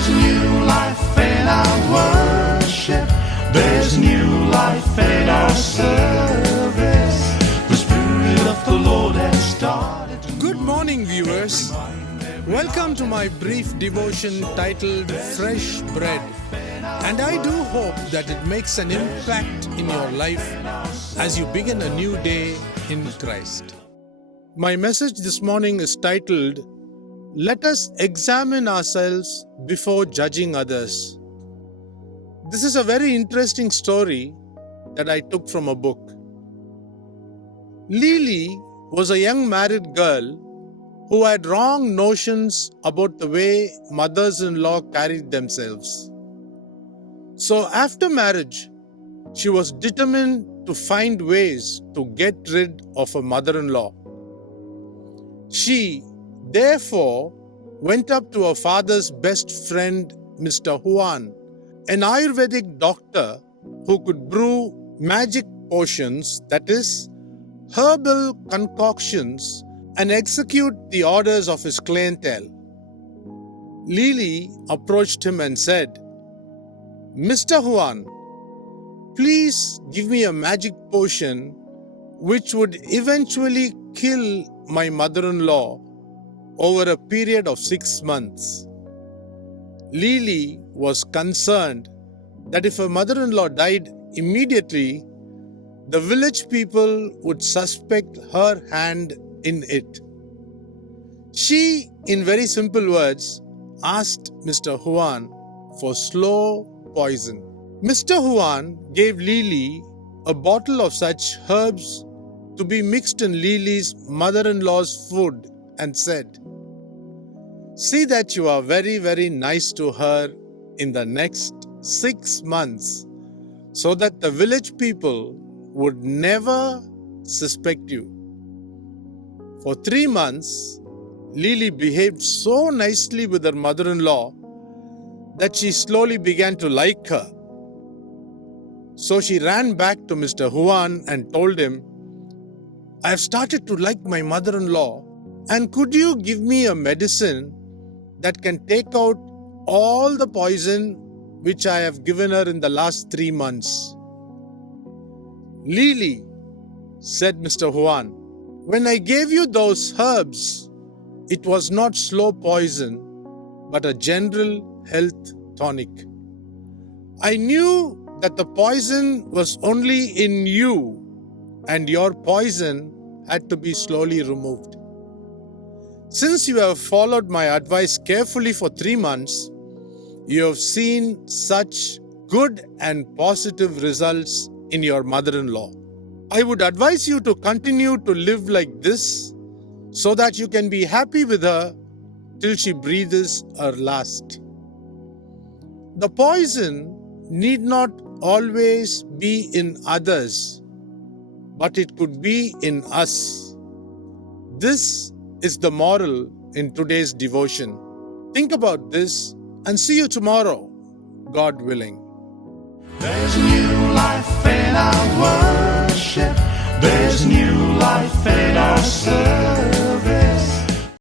There's new life in our worship. There's new life in our service. The Spirit of the Lord has started to Good morning, viewers. Welcome to my brief devotion titled Fresh Bread. And I do hope that it makes an impact in your life as you begin a new day in Christ. My message this morning is titled, Let us examine ourselves before judging others. This is a very interesting story that I took from a book. Lily was a young married girl who had wrong notions about the way mothers-in-law carried themselves. So after marriage, she was determined to find ways to get rid of her mother-in-law. She, therefore, went up to her father's best friend, Mr. Huan, an Ayurvedic doctor who could brew magic potions, that is, herbal concoctions, and execute the orders of his clientele. Lily approached him and said, Mr. Huan, please give me a magic potion which would eventually kill my mother-in-law over a period of 6 months. Lily was concerned that if her mother-in-law died immediately, the village people would suspect her hand in it. She, in very simple words, asked Mr. Huan for slow poison. Mr. Huan gave Lily a bottle of such herbs to be mixed in Lily's mother-in-law's food and said, See that you are very, very nice to her in the next 6 months so that the village people would never suspect you. For 3 months, Lily behaved so nicely with her mother-in-law that she slowly began to like her. So she ran back to Mr. Huan and told him, I have started to like my mother-in-law, and could you give me a medicine that can take out all the poison which I have given her in the last 3 months? Lily, said Mr. Huan, when I gave you those herbs, it was not slow poison, but a general health tonic. I knew that the poison was only in you, and your poison had to be slowly removed. Since you have followed my advice carefully for 3 months, you have seen such good and positive results in your mother-in-law. I would advise you to continue to live like this so that you can be happy with her till she breathes her last. The poison need not always be in others, but it could be in us. This is the moral in today's devotion. Think about this and see you tomorrow, God willing. There's new life in our worship. There's new life in our service.